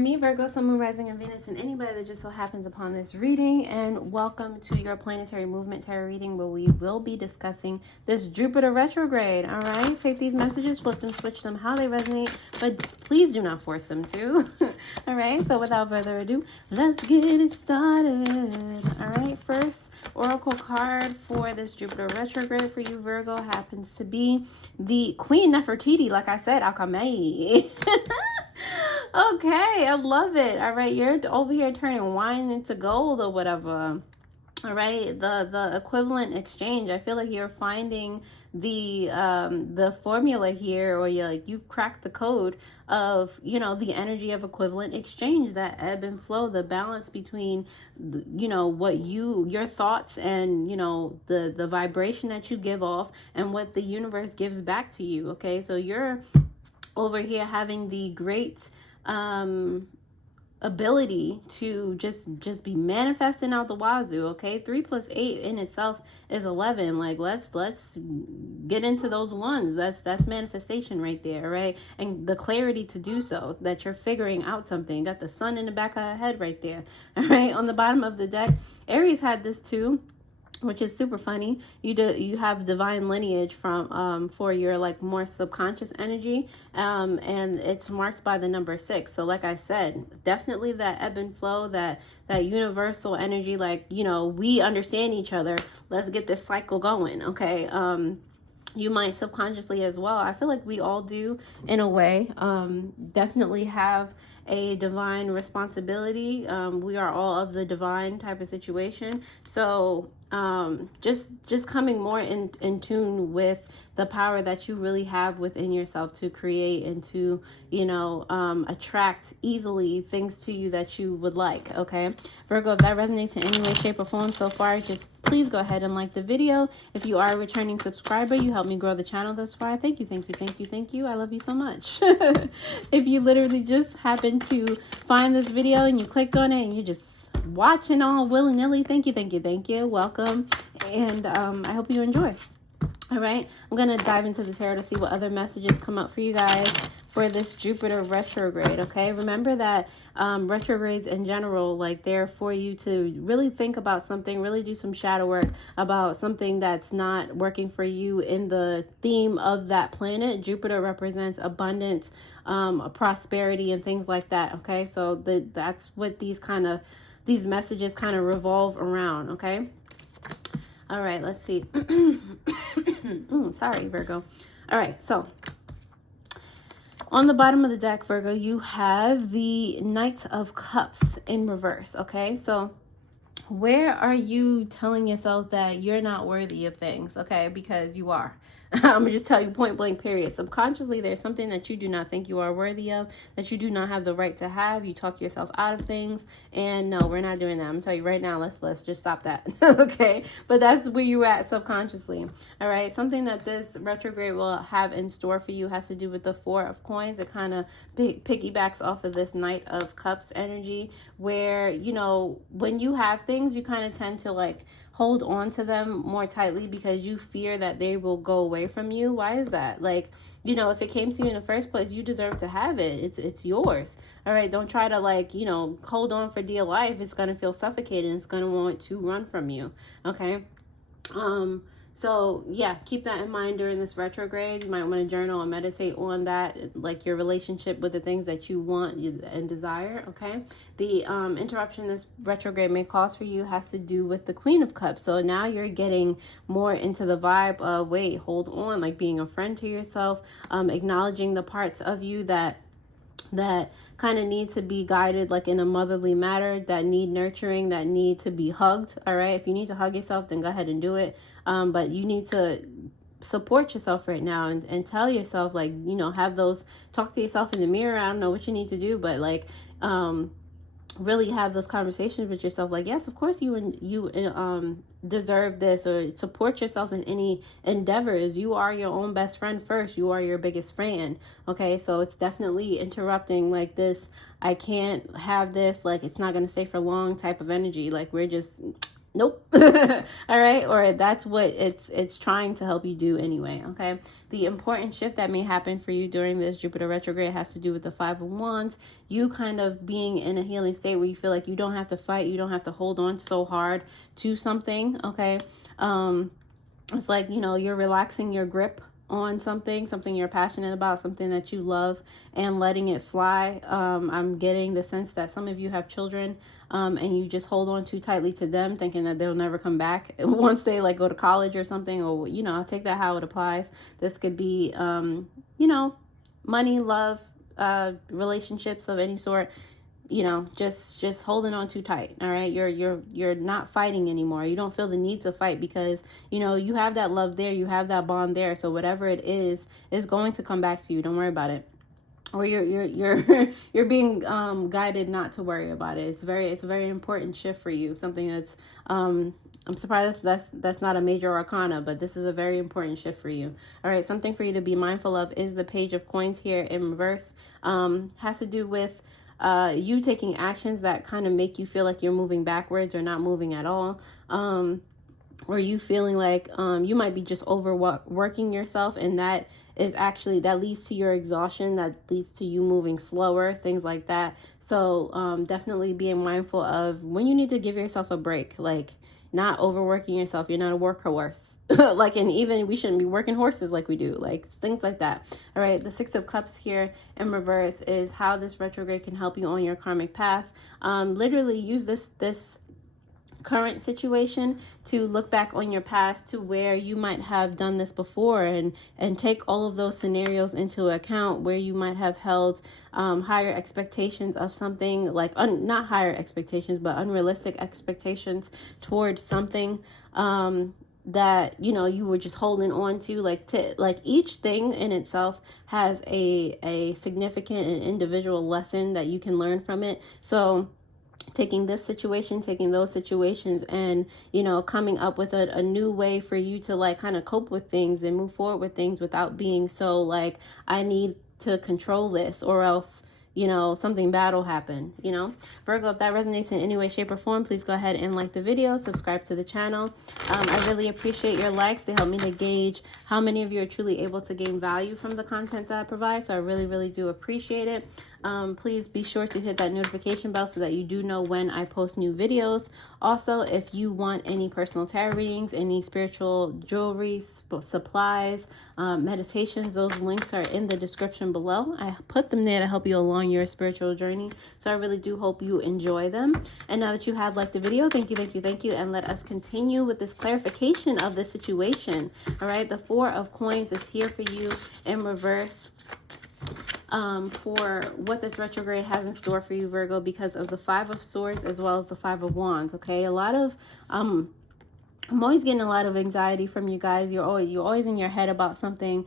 Me, Virgo, Sun, Moon, Rising, and Venus, and anybody that just so happens upon this reading, and welcome to your planetary movement tarot reading, where we will be discussing this Jupiter retrograde. All right, take these messages, flip them, switch them how they resonate, but please do not force them to. All right, so without further ado, let's get it started. All right, first oracle card for this Jupiter retrograde for you, Virgo, happens to be the Queen Nefertiti. Like I said, Alchemist. Okay, I love it. All right, you're over here turning wine into gold or whatever. All right, the equivalent exchange. I feel like you're finding the formula here, or you've cracked the code of, you know, the energy of equivalent exchange, that ebb and flow, the balance between, you know, what your thoughts and, you know, the vibration that you give off and what the universe gives back to you. Okay, so you're over here having the great ability to just be manifesting out the wazoo. Okay, 3 plus 8 in itself is 11. Like, let's get into those ones. That's manifestation right there. Right, and the clarity to do so, that you're figuring out something. You got the sun in the back of her head right there. All right, on the bottom of the deck, Aries had this too, which is super funny. You have divine lineage from for your like more subconscious energy, and it's marked by the number 6. So like I said, definitely that ebb and flow, that universal energy, like, you know, we understand each other, let's get this cycle going. Okay, you might subconsciously as well, I feel like we all do in a way, definitely have a divine responsibility. We are all of the divine type of situation. So just coming more in tune with the power that you really have within yourself to create and to, you know, attract easily things to you that you would like. Okay, Virgo, if that resonates in any way, shape, or form so far, just please go ahead and like the video. If you are a returning subscriber, you helped me grow the channel thus far. Thank you, thank you, thank you, thank you. I love you so much. If you literally just happened to find this video and you clicked on it and you just watching all willy-nilly, thank you, thank you, thank you. Welcome, and I hope you enjoy. All right, I'm gonna dive into the tarot to see what other messages come up for you guys for this Jupiter retrograde. Okay, remember that retrogrades in general, like, they're for you to really think about something, really do some shadow work about something that's not working for you in the theme of that planet. Jupiter represents abundance, prosperity, and things like that. Okay, so that's what these messages kind of revolve around. Okay, all right, let's see. Sorry, Virgo. All right, so on the bottom of the deck, Virgo, you have the Knight of Cups in reverse. Okay, so where are you telling yourself that you're not worthy of things? Okay, because you are. I'm gonna just tell you point blank, period. Subconsciously, there's something that you do not think you are worthy of, that you do not have the right to have. You talk yourself out of things, and no, we're not doing that. I'm gonna tell you right now, let's just stop that. Okay, but that's where you at subconsciously. All right, something that this retrograde will have in store for you has to do with the 4 of Coins. It kind of piggybacks off of this Knight of Cups energy, where, you know, when you have things, you kind of tend to like hold on to them more tightly because you fear that they will go away from you. Why is that? Like, you know, if it came to you in the first place, you deserve to have it. It's yours. All right, don't try to, like, you know, hold on for dear life. It's going to feel suffocating. It's going to want to run from you. Okay, so yeah, keep that in mind during this retrograde. You might want to journal and meditate on that, like your relationship with the things that you want and desire. Okay, the interruption this retrograde may cause for you has to do with the Queen of Cups. So now you're getting more into the vibe of, wait, hold on, like being a friend to yourself, acknowledging the parts of you that kind of need to be guided, like in a motherly manner, that need nurturing, that need to be hugged. All right, if you need to hug yourself, then go ahead and do it, but you need to support yourself right now and tell yourself, like, you know, have those, talk to yourself in the mirror. I don't know what you need to do, but like really have those conversations with yourself, like, yes, of course you deserve this, or support yourself in any endeavors. You are your own best friend first. You are your biggest fan. Okay, so it's definitely interrupting like this, I can't have this, like it's not going to stay for long type of energy. Like, we're just nope. All right, or that's what it's trying to help you do anyway. Okay, the important shift that may happen for you during this Jupiter retrograde has to do with the Five of Wands, you kind of being in a healing state where you feel like you don't have to fight, you don't have to hold on so hard to something. Okay, it's like, you know, you're relaxing your grip on something you're passionate about, something that you love, and letting it fly. I'm getting the sense that some of you have children, and you just hold on too tightly to them, thinking that they'll never come back once they like go to college or something, or, you know, I'll take that how it applies. This could be, you know, money, love, relationships of any sort. You know, just holding on too tight. All right, you're not fighting anymore. You don't feel the need to fight because, you know, you have that love there, you have that bond there. So whatever it is going to come back to you. Don't worry about it. Or you're being guided not to worry about it. It's a very important shift for you. Something that's I'm surprised that's not a major arcana, but this is a very important shift for you. All right, something for you to be mindful of is the Page of Coins here in reverse. Has to do with you taking actions that kind of make you feel like you're moving backwards or not moving at all. Or you feeling like you might be just overworking yourself, and that leads to your exhaustion, that leads to you moving slower, things like that. So definitely being mindful of when you need to give yourself a break, like not overworking yourself. You're not a workhorse. Like, and even we shouldn't be working horses like we do, like things like that. All right, the Six of Cups here in reverse is how this retrograde can help you on your karmic path. Literally use this current situation to look back on your past to where you might have done this before, and take all of those scenarios into account where you might have held higher expectations of something, like not higher expectations but unrealistic expectations towards something that, you know, you were just holding on to. Like each thing in itself has a significant and individual lesson that you can learn from it. So taking this situation, taking those situations, and, you know, coming up with a new way for you to like kind of cope with things and move forward with things without being so like, I need to control this or else, you know, something bad will happen. You know, Virgo, if that resonates in any way, shape, or form, please go ahead and like the video, subscribe to the channel. I really appreciate your likes. They help me to gauge how many of you are truly able to gain value from the content that I provide. So I really, really do appreciate it. Please be sure to hit that notification bell so that you do know when I post new videos. Also, if you want any personal tarot readings, any spiritual jewelry, supplies, meditations, those links are in the description below. I put them there to help you along your spiritual journey. So I really do hope you enjoy them. And now that you have liked the video, thank you. And let us continue with this clarification of the situation. All right, the Four of Coins is here for you in reverse. For what this retrograde has in store for you, Virgo, because of the Five of Swords as well as the Five of Wands. Okay, a lot of I'm always getting a lot of anxiety from you guys. You're always in your head about something,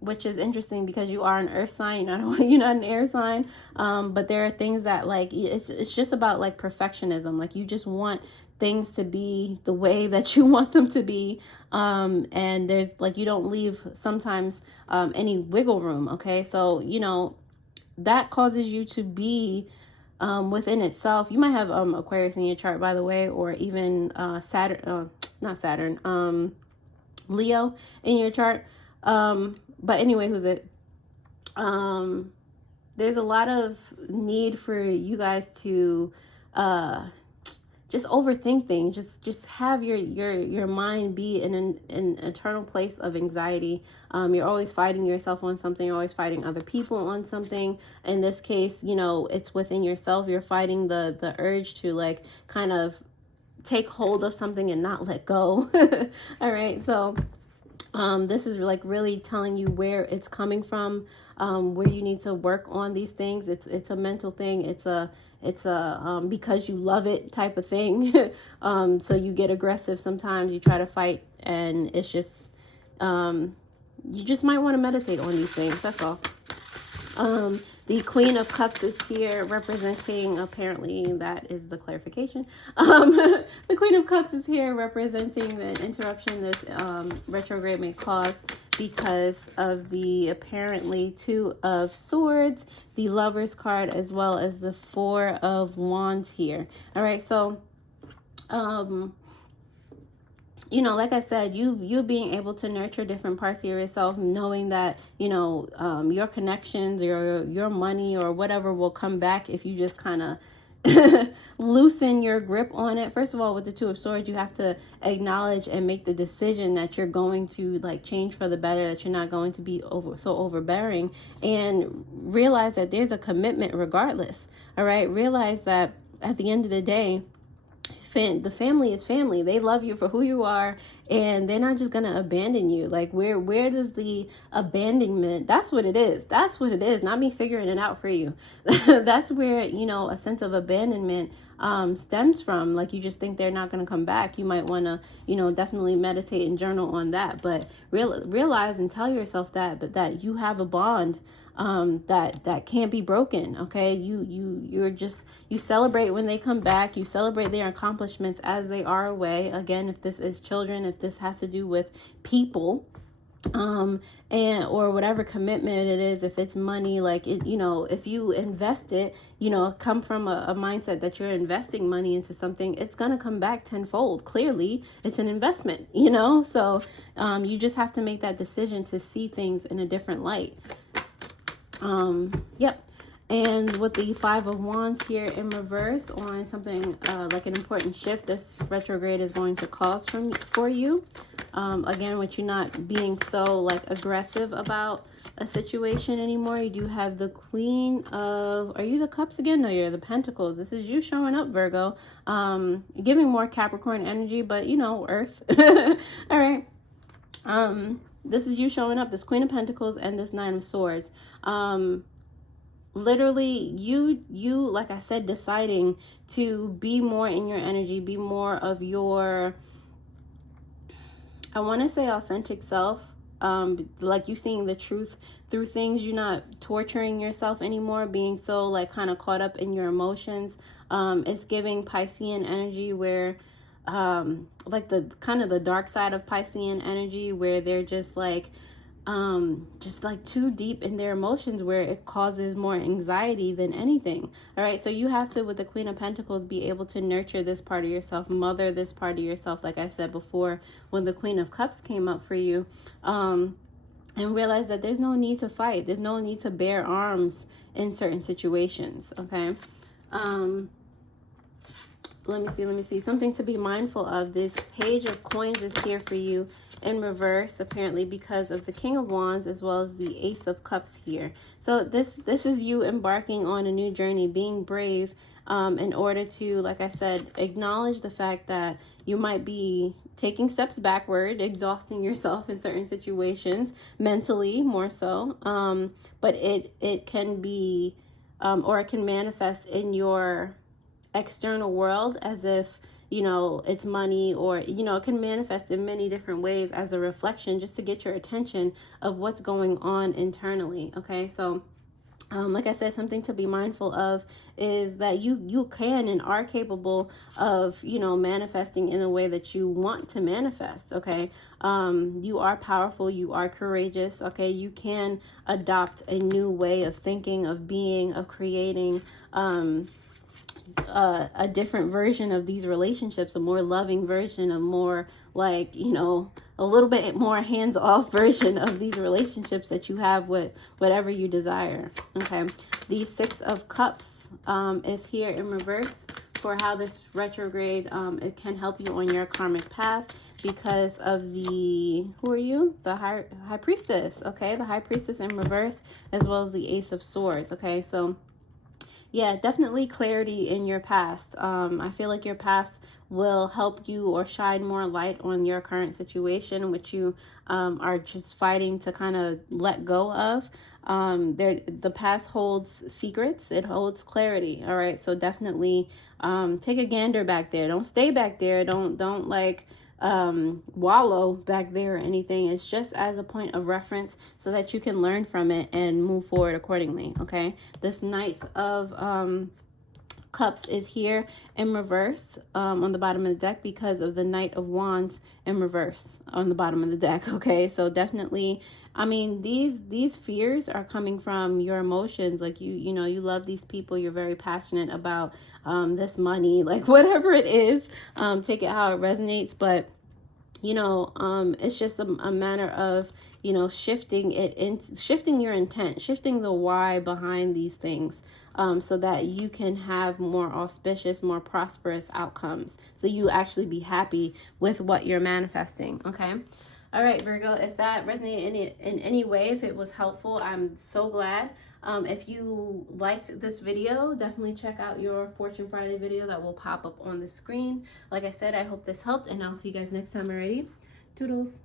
which is interesting because you are an earth sign, you're not an air sign. But there are things that like it's just about like perfectionism. Like you just want things to be the way that you want them to be, and there's like you don't leave sometimes any wiggle room. Okay, so you know that causes you to be within itself. You might have Aquarius in your chart, by the way, or even not Saturn, Leo in your chart. But anyway, who's it? There's a lot of need for you guys to just overthink things. Just have your mind be in an eternal place of anxiety. You're always fighting yourself on something. You're always fighting other people on something. In this case, you know, it's within yourself. You're fighting the urge to like kind of take hold of something and not let go. All right, so this is like really telling you where it's coming from, where you need to work on these things. It's a mental thing. It's a because you love it type of thing. So you get aggressive sometimes. You try to fight, and it's just you just might want to meditate on these things. That's all. The Queen of Cups is here representing, apparently that is the clarification. The Queen of Cups is here representing the interruption this retrograde may cause because of the apparently Two of Swords, the Lover's card, as well as the Four of Wands here. All right, so You know, like I said, you being able to nurture different parts of yourself, knowing that, you know, your connections, your money or whatever will come back if you just kind of loosen your grip on it. First of all, with the Two of Swords, you have to acknowledge and make the decision that you're going to like change for the better, that you're not going to be so overbearing, and realize that there's a commitment regardless. All right, realize that at the end of the day, the family is family. They love you for who you are, and they're not just gonna abandon you. Like, where does the abandonment, that's what it is. That's what it is, not me figuring it out for you. That's where, you know, a sense of abandonment stems from. Like, you just think they're not gonna come back. You might want to, you know, definitely meditate and journal on that, but realize and tell yourself that you have a bond that can't be broken. Okay, you celebrate when they come back. You celebrate their accomplishments as they are away. Again, if this is children, if this has to do with people, and or whatever commitment it is, if it's money, like it, you know, if you invest it, you know, come from a mindset that you're investing money into something, it's gonna come back tenfold. Clearly it's an investment, you know. So you just have to make that decision to see things in a different light. Yep. And with the Five of Wands here in reverse on something like an important shift this retrograde is going to cause for you. Again, with you not being so like aggressive about a situation anymore. You do have the Queen of, are you the Cups again? No, you're the Pentacles. This is you showing up, Virgo. Giving more Capricorn energy, but you know, Earth. All right. This is you showing up, this Queen of Pentacles and this Nine of Swords. Literally you, like I said, deciding to be more in your energy, be more of your, I want to say authentic self. Like you seeing the truth through things. You're not torturing yourself anymore, being so like kind of caught up in your emotions. It's giving Piscean energy where like the kind of the dark side of Piscean energy where they're just like too deep in their emotions, where it causes more anxiety than anything. All right, so you have to, with the Queen of Pentacles, be able to nurture this part of yourself, mother this part of yourself, like I said before when the Queen of Cups came up for you, and realize that there's no need to fight, there's no need to bear arms in certain situations. Okay, let me see something to be mindful of. This Page of Coins is here for you in reverse, apparently because of the King of Wands as well as the Ace of Cups here. So this is you embarking on a new journey, being brave, in order to, like I said, acknowledge the fact that you might be taking steps backward, exhausting yourself in certain situations, mentally more so, but it can be or it can manifest in your external world as if, you know, it's money, or, you know, it can manifest in many different ways as a reflection just to get your attention of what's going on internally. Okay, so like I said, something to be mindful of is that you can and are capable of, you know, manifesting in a way that you want to manifest. Okay, you are powerful, you are courageous. Okay, you can adopt a new way of thinking, of being, of creating, a different version of these relationships, a more loving version, a more like, you know, a little bit more hands-off version of these relationships that you have with whatever you desire. Okay, the Six of Cups is here in reverse for how this retrograde it can help you on your karmic path because of the, who are you? The high priestess. Okay, the High Priestess in reverse as well as the Ace of Swords. Okay, so yeah, definitely clarity in your past. I feel like your past will help you or shine more light on your current situation, which you are just fighting to kind of let go of. The past holds secrets. It holds clarity. All right, so definitely take a gander back there. Don't stay back there. Don't like wallow back there or anything. It's just as a point of reference so that you can learn from it and move forward accordingly. Okay, this Knight of Cups is here in reverse on the bottom of the deck because of the Knight of Wands in reverse on the bottom of the deck. Okay, so definitely, I mean, these fears are coming from your emotions. Like you know, you love these people, you're very passionate about this money, like whatever it is, take it how it resonates. But you know, it's just a matter of, you know, shifting your intent, shifting the why behind these things, so that you can have more auspicious, more prosperous outcomes. So you actually be happy with what you're manifesting. Okay. All right, Virgo, if that resonated in any way, if it was helpful, I'm so glad. If you liked this video, definitely check out your Fortune Friday video that will pop up on the screen. Like I said, I hope this helped, and I'll see you guys next time. Alrighty, toodles.